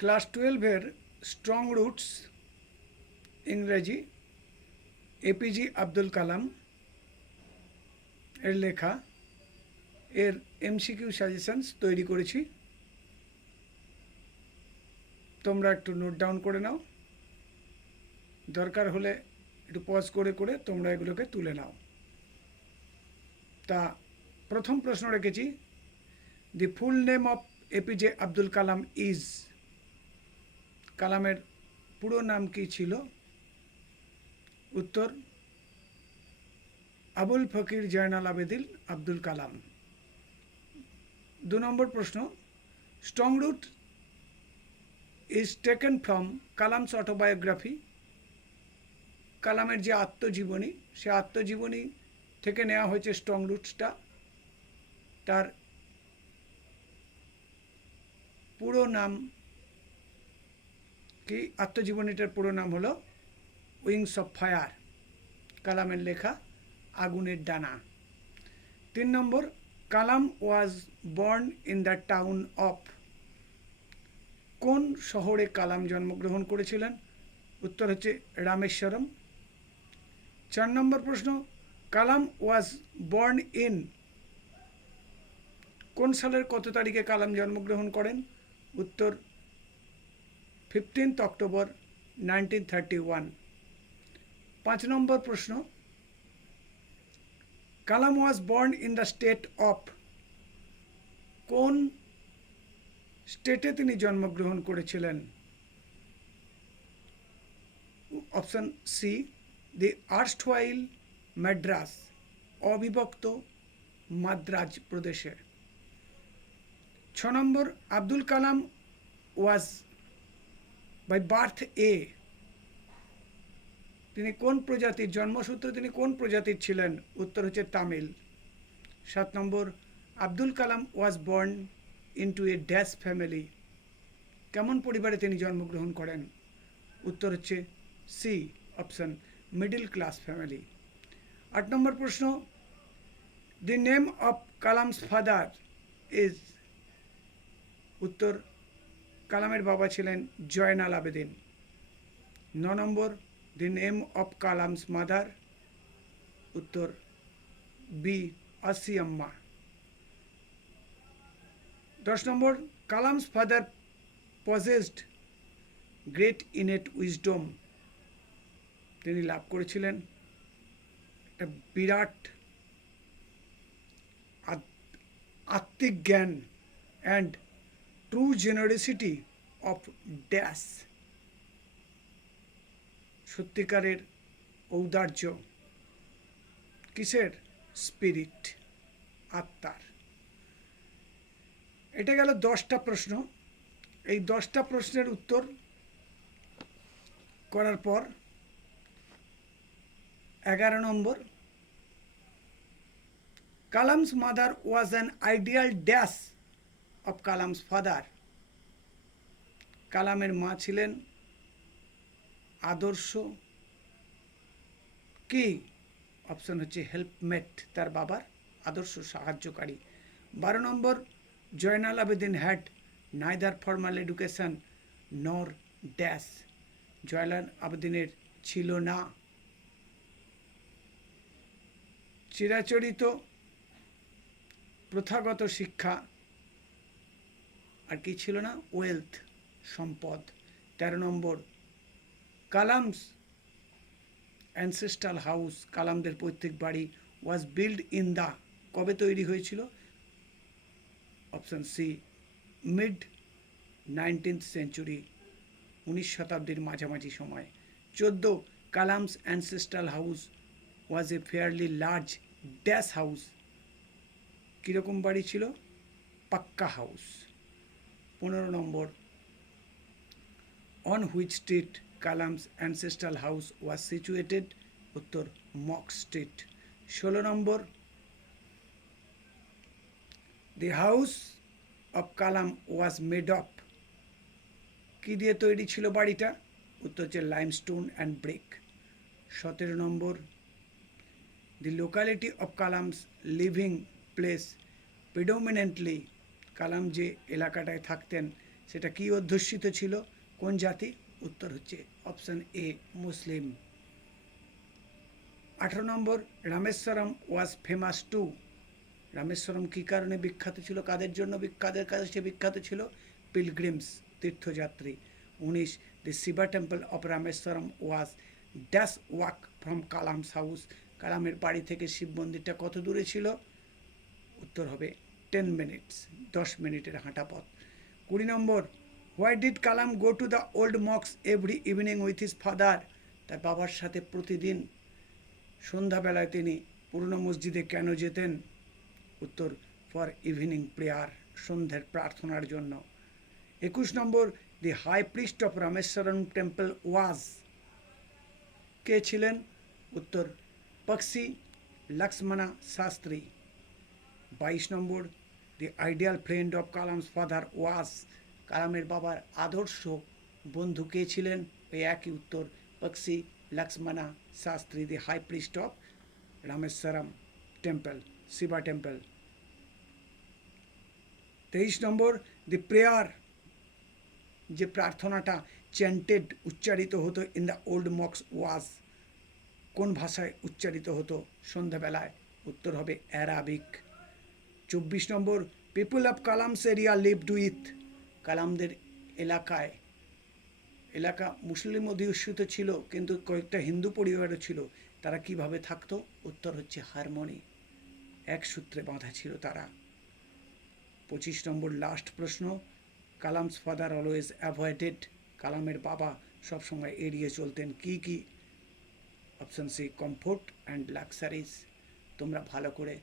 Class 12-এর strong roots ইংরেজি APG Abdul Kalam এর লেখা এর এমসিকিউ সাজেশনস তৈরি করেছি। তোমরা একটু নোট ডাউন করে নাও, দরকার হলে একটু পজ করে করে তোমরা এগুলোকে তুলে নাও। তা প্রথম প্রশ্ন রেখেছি, the full name of APJ Abdul Kalam is. কালামের পুরো নাম কি ছিল? উত্তর, আবুল ফকির জয়নাল আবেদিন আব্দুল কালাম। 2 নম্বর প্রশ্ন, strong root is taken from Kalam's autobiography. কালামের যে আত্মজীবনী, সে আত্মজীবনী থেকে নেওয়া হয়েছে স্ট্রং রুটসটা। তার পুরো নাম কি? আত্মজীবনীটার পুরো নাম হলো উইংস অফ ফায়ার, কালামের লেখা আগুনের ডানা। 3 নম্বর, Kalam was born in the town of. কোন শহরে কালাম জন্মগ্রহণ করেছিলেন? উত্তর হচ্ছে রামেশ্বরম। 4 নম্বর প্রশ্ন, কালাম ওয়াজ বর্ন ইন। কোন সালের কত তারিখে কালাম জন্মগ্রহণ করেন? উত্তর 15 অক্টোবর 1931। 5 নম্বর প্রশ্ন, Kalam was born in the state of. কোন স্টেটে তিনি জন্মগ্রহণ করেছিলেন? Option C, the erstwhile Madras, অবিভক্ত মাদ্রাজ প্রদেশে। 6 নম্বর, Abdul Kalam was by birth a. তিনি কোন প্রজাতির, জন্মসূত্রে তিনি কোন প্রজাতির ছিলেন? উত্তর হচ্ছে তামিল। 7 নম্বর, Abdul Kalam was born into a dash family. কেমন পরিবারে তিনি জন্মগ্রহণ করেন? উত্তর হচ্ছে C option, middle class family. 8 নম্বর প্রশ্ন, the name of Kalam's father is. উত্তর, কালামের বাবা ছিলেন জয়নাল আবেদিন। 9 নম্বর, the name of Kalam's mother. উত্তর বি, আসিয়াম্মা। 10 নম্বর, Kalam's father possessed great innate wisdom. তিনি লাভ করেছিলেন একটা বিরাট আত্মিক জ্ঞান and true generosity of dash, সত্যিকারের ঔদার্য কিসের? স্পিরিট, আত্মার। এটা গেল 10টা প্রশ্ন। এই 10টা প্রশ্নের উত্তর করার পর 11 নম্বর, Kalam's mother was an ideal dash of Kalam's father. কালামের মা ছিলেন আদর্শ কি? অপশন হচ্ছে হেল্পমেট, তার বাবার আদর্শ সাহায্যকারী। 12 নম্বর, Jainul Abedin had neither formal education nor dash. জয়নাল আবেদিনের ছিল না চিরাচরিত প্রথাগত শিক্ষা, আর কি ছিল না? ওয়েলথ, সম্পদ। 13 নম্বর, কালামস অ্যানসেস্ট্রাল হাউস, কালামদের পৈতৃক বাড়ি ওয়াজ বিল্ড ইন দ্য। কবে তৈরি হয়েছিল? Option C, mid 19th century, 19 শতাব্দীর মাঝামাঝি সময়। 14, Kalam's ancestral house was a fairly large dash house. কীরকম বাড়ি ছিল? পাক্কা হাউস। 15 নম্বর, on which street Kalam's ancestral house was situated? উত্তর মক স্ট্রিট। 16 নম্বর, the house of Kalam was made of. কী দিয়ে তৈরি ছিল বাড়িটা? উত্তর হচ্ছে লাইমস্টোন অ্যান্ড ব্রিক। 17 নম্বর, the locality of Kalam's living place predominantly. Kalam যে এলাকাটায় থাকতেন সেটা কি অধ্যুষিত ছিল, কোন জাতি? উত্তর হচ্ছে অপশন এ, মুসলিম। 18 নম্বর, Rameswaram was famous to. Rameswaram কী কারণে বিখ্যাত ছিল, কাদের জন্য কাদের কাছে সে বিখ্যাত ছিল? পিলগ্রিমস, তীর্থযাত্রী। 19, the Shiva temple of Rameswaram was dash walk from Kalam's house. কালামের বাড়ি থেকে শিব মন্দিরটা কত দূরে ছিল? উত্তর হবে 10 মিনিটস, 10 মিনিটের হাঁটা পথ। 20 নম্বর, why did Kalam go to the old মক্স every evening with his father. তার বাবার সাথে প্রতিদিন সন্ধ্যাবেলায় তিনি পুরনো মসজিদে কেন যেতেন? উত্তর, ফর ইভিনিং প্রেয়ার, সন্ধ্যের প্রার্থনার জন্য। 21 নম্বর, the high priest of Rameswaram temple was, কে ছিলেন? উত্তর, পক্ষী লক্ষ্মণা শাস্ত্রী। 22 নম্বর, the ideal friend of Kalam's father was, কালামের বাবার আদর্শ বন্ধু কে ছিলেন? ওই একই উত্তর, Pakshi Lakshmana Shastri, the high priest of Rameswaram temple, Shiva temple. 23 নম্বর, দি প্রেয়ার, যে প্রার্থনাটা চ্যান্টেড উচ্চারিত হতো ইন দ্য ওল্ড মক্স ওয়াজ, কোন ভাষায় উচ্চারিত হতো সন্ধ্যাবেলায়? উত্তর হবে অ্যারাবিক। 24 নম্বর, people of Kalam's area lived with, কালামদের এলাকা মুসলিম অধ্যুষিত ছিল, কিন্তু কয়েকটা হিন্দু পরিবারও ছিল, তারা কিভাবে থাকতো? উত্তর হচ্ছে হারমোনি, এক সূত্রে বাঁধা ছিল তারা। 25 নম্বর, লাস্ট প্রশ্ন, কালামস ফাদার অলওয়েজ অ্যাভয়েডেড, কালামের বাবা সবসময় এড়িয়ে চলতেন কি কি? Option C, comfort and luxuries. তোমরা ভালো করে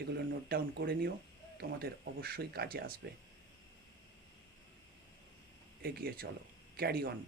এগুলো নোট ডাউন করে নিও, তোমাদের অবশ্যই কাজে আসবে। এগিয়ে চলো, ক্যারি অন।